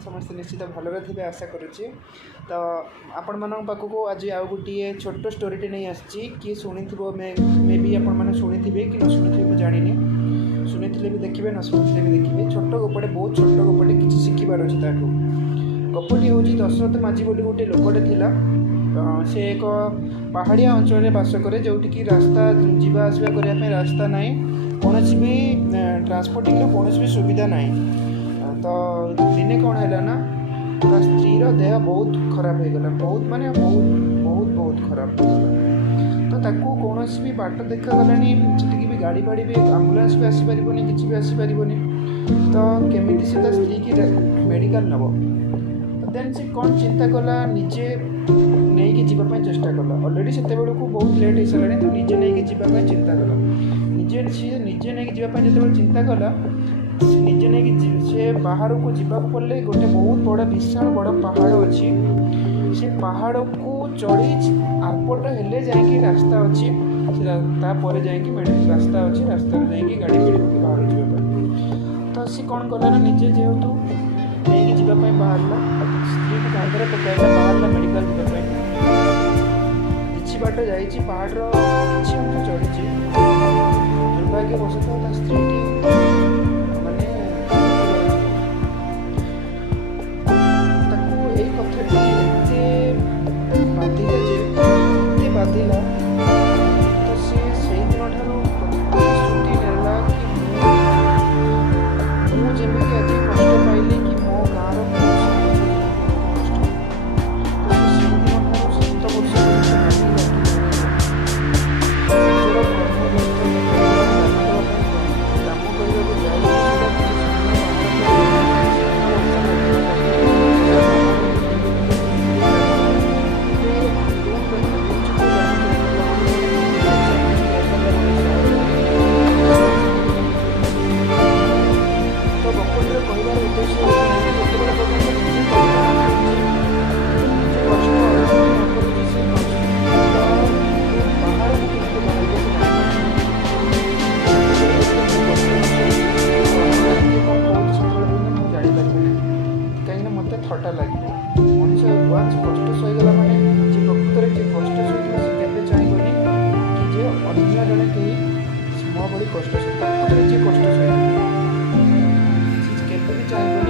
समस्त निश्चित भलरे थे आशा करुच्ची। तो आपण मानक पाखक आज आउ गोटे छोट स्टोरीटे नहीं आसी किए शुणी मे भी आपण मैंने शुणी कि न शुणी मुझे जानी शुणी भी देखिए न शुणी भी देखिए छोट गपटे बहुत छोट गपटे किसी शिखबार अच्छे ताठू गपटी हूँ दशरथ माझी बोली गोटे लोकटे थिला से एक पहाड़िया अंचल में बास कै जो कि रास्ता जीवा आसवा करने रास्ता ना कौन भी ट्रांसपोर्टिंग कौन भी सुविधा ना तो दिने कौन है ना स्त्रीर देह बहुत खराब हो गला बहुत माने बहुत बहुत बहुत खराब हो गला तो ताकू कौन भी बाट देखा गलानी भी गाड़ी फाड़ी भी आम्बुलांस भी आसीपर किसी भी आसीपर तो केमी से स्त्री की मेडिकल नब देन से कौन चिंता कला निजे नहीं कि जीवाई चेष्टा कला अलरेडी से बहुत लेट हो सारा तो निजे नहीं कि चिंता कला निजे निजे नहीं कि जो चिंता कला निजे नहीं से बाहर को जीवाक पड़े गोटे बहुत बड़ा विशाल बड़ा पहाड़ अच्छी से पहाड़ को चढ़ी आपट हेले जाकि रास्ता अच्छी तापर जाकि रास्ता अच्छी रास्ता जाकि गाड़ी फिर बाहर जावाई तो सी कौन कला ना निजे जेहेतु नहीं जावाई बाहर स्त्री को कांधे पकड़ा बाहर मेडिकल जावाई किसी बाट जा पहाड़ किसी अंश चढ़ी दुर्भाग्यवशतः स्त्री माने यही कथा एते बाधिला तो सी से दिन ठार प्रतिश्रुति नेला कि मुझे आज कष्ट पाइली कि मो गाँव थटा लगे मनुष्य वाच कष्ट सहीगला मैंने जी प्रकृत जी कष्ट सही से केवे चाहबनी कि जे अन्य जड़े कहीं मो बड़ी कष्ट सही प्रकृत जी कष्ट सही केवे भी चाहबनी